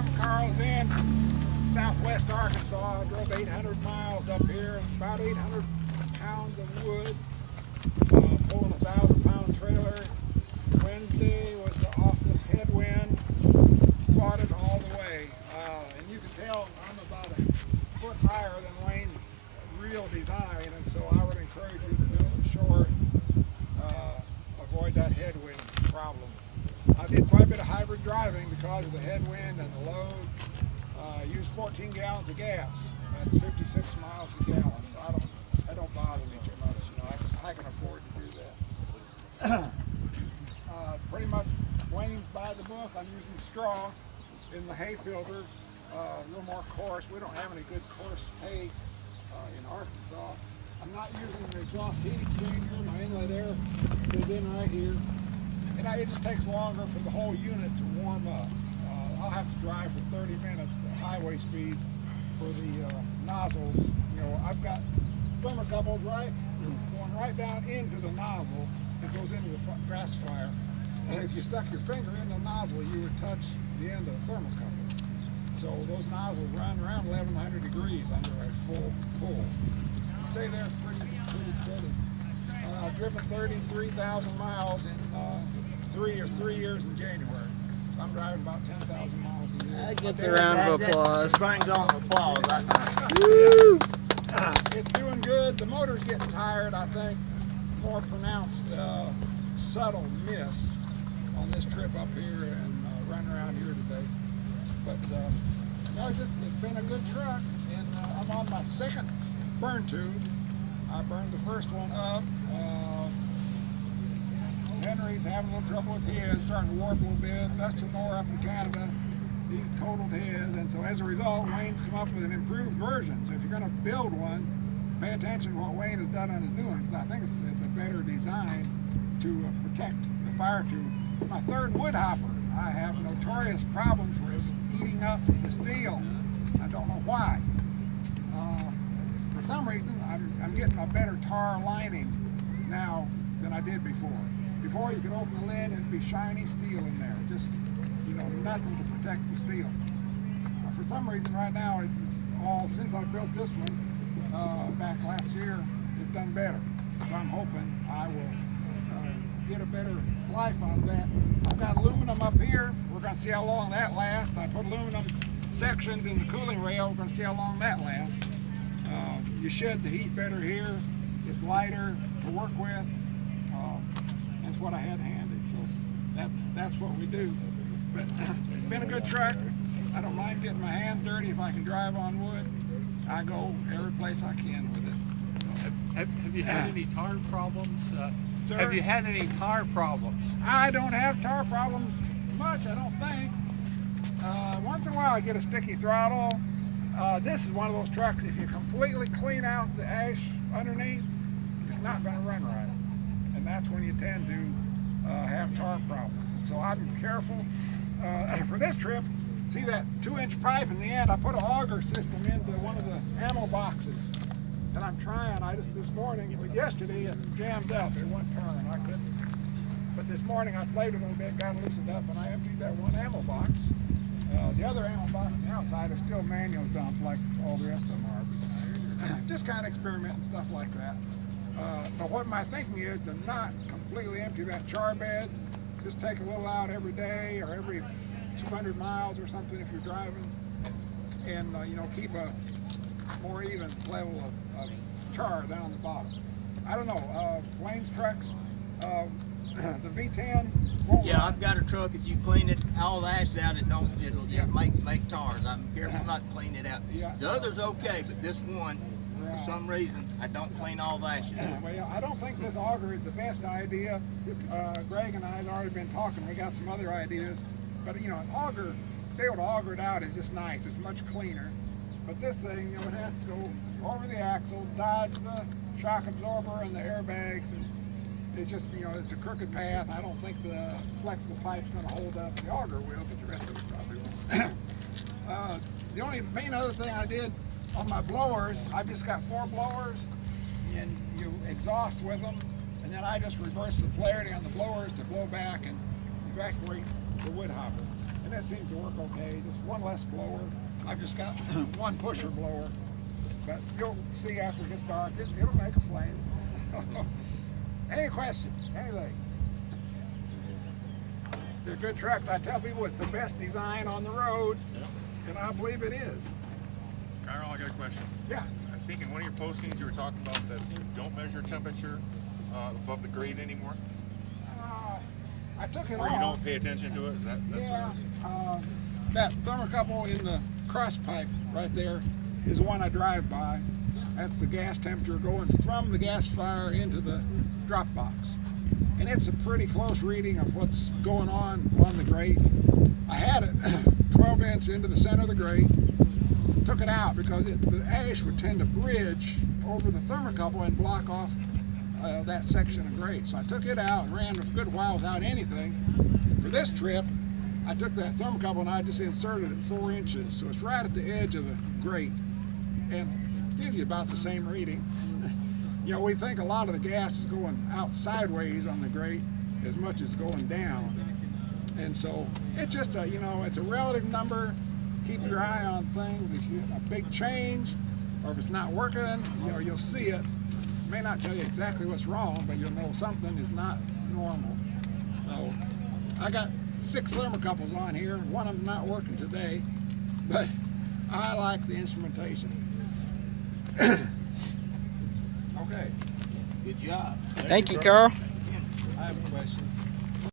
I'm Zinn, Southwest Arkansas. I drove 800 miles up here, about 800 pounds of wood, pulling a 1,000-pound trailer. Wednesday was the awfulest headwind, fought it all the way. And you can tell I'm about a foot higher than Wayne's real design, and so I would encourage you to build it short, avoid that headwind problem. I did quite a bit of hybrid driving because of the headwind and the load. I used 14 gallons of gas. That's 56 miles a gallon. So that don't bother me too much. You know, I can afford to do that. Pretty much Wayne's by the book. I'm using straw in the hay filter. A little more coarse. We don't have any good coarse hay in Arkansas. I'm not using the exhaust heat exchanger. My inlet air is in right here. And it just takes longer for the whole unit to warm up. I'll have to drive for 30 minutes at highway speeds for the nozzles. You know, I've got thermocouples going right down into the nozzle that goes into the gasifier. And if you stuck your finger in the nozzle, you would touch the end of the thermocouple. So those nozzles run around 1100 degrees under a full pull. Stay there pretty steady. I've driven 33,000 miles in 3 years in January. So I'm driving about 10,000 miles a year. That gets a round of applause. Brings on applause, I think. Woo! It's doing good. The motor's getting tired, I think. More pronounced, subtle miss on this trip up here and running around here today. But no, it's been a good truck, and I'm on my second burn tube. I burned the first one up. Henry's having a little trouble with his, starting to warp a little bit. Dustin Moore up in Canada, he's totaled his, and so as a result, Wayne's come up with an improved version. So if you're going to build one, pay attention to what Wayne has done on his new one, because I think it's a better design to protect the fire tube. My third wood hopper, I have notorious problems with eating up the steel. I don't know why. For some reason, I'm getting a better tar lining now than I did before. Before, you could open the lid and it'd be shiny steel in there. Just, nothing to protect the steel. For some reason right now, it's all, since I built this one back last year, it's done better. So I'm hoping I will get a better life out of that. I've got aluminum up here. We're going to see how long that lasts. I put aluminum sections in the cooling rail. We're going to see how long that lasts. You shed the heat better here. It's lighter to work with. That's what I had handy. So that's what we do. But been a good truck. I don't mind getting my hands dirty if I can drive on wood. I go every place I can with it. Have you had any tar problems? Sir? Have you had any tar problems? I don't have tar problems much, I don't think. Once in a while I get a sticky throttle. This is one of those trucks, if you completely clean out the ash underneath, it's not going to run right. And that's when you tend to have tar problems. So I'm careful. For this trip, see that 2-inch pipe in the end, I put an auger system into one of the ammo boxes. And I'm trying, this morning, yesterday it jammed up, it wouldn't turn, I couldn't. But this morning I played with it a little bit, got it loosened up, and I emptied that one ammo box. The other ammo box on the outside is still manual dump like all the rest of them are. Just kind of experimenting stuff like that. But what my thinking is to not completely empty that char bed, just take a little out every day or every 200 miles or something if you're driving, and keep a more even level of char down the bottom. I don't know, Wayne's trucks, the V10 won't Yeah, run. I've got a truck. If you clean it, all the ash out, it'll make tars. I'm careful not to clean it out. Yeah. The other's okay, but this one, for some reason, I don't clean all the ashes out. Well, I don't think this auger is the best idea. Greg and I had already been talking. We got some other ideas, but an auger, be able to auger it out is just nice. It's much cleaner. But this thing, it has to go over the axle, dodge the shock absorber and the airbags, and it's just, it's a crooked path. I don't think the flexible pipe's going to hold up. The auger will, but the rest of it probably won't. The only main other thing I did on my blowers, I've just got 4 blowers, and you exhaust with them, and then I just reverse the polarity on the blowers to blow back and evacuate the wood hopper. and that seems to work okay. Just one less blower. I've just got one pusher blower, but you'll see after it gets dark, it'll make a flame. Any questions? Anything? They're good trucks. I tell people it's the best design on the road, and I believe it is. Carl, I got a question. Yeah. I think in one of your postings you were talking about that you don't measure temperature above the grade anymore, I took it or off. you don't pay attention to it. Is that's what Yeah, it is? that thermocouple in the cross pipe right there is the one I drive by. That's the gas temperature going from the gas fire into the drop box. And it's a pretty close reading of what's going on the grate. I had it 12 inch into the center of the grate, took it out because the ash would tend to bridge over the thermocouple and block off that section of grate. So I took it out and ran a good while without anything. For this trip, I took that thermocouple and I just inserted it 4 inches. So it's right at the edge of the grate. And it gives you about the same reading. You know, we think a lot of the gas is going out sideways on the grate as much as going down. And so it's just a, you know, it's a relative number. Keep your eye on things. If you a big change or if it's not working, you know, you'll see it. May not tell you exactly what's wrong, but you'll know something is not normal. So I got 6 thermocouples on here. One of them not working today, but I like the instrumentation. Okay. Good job. Thank you, Carl. I have a question.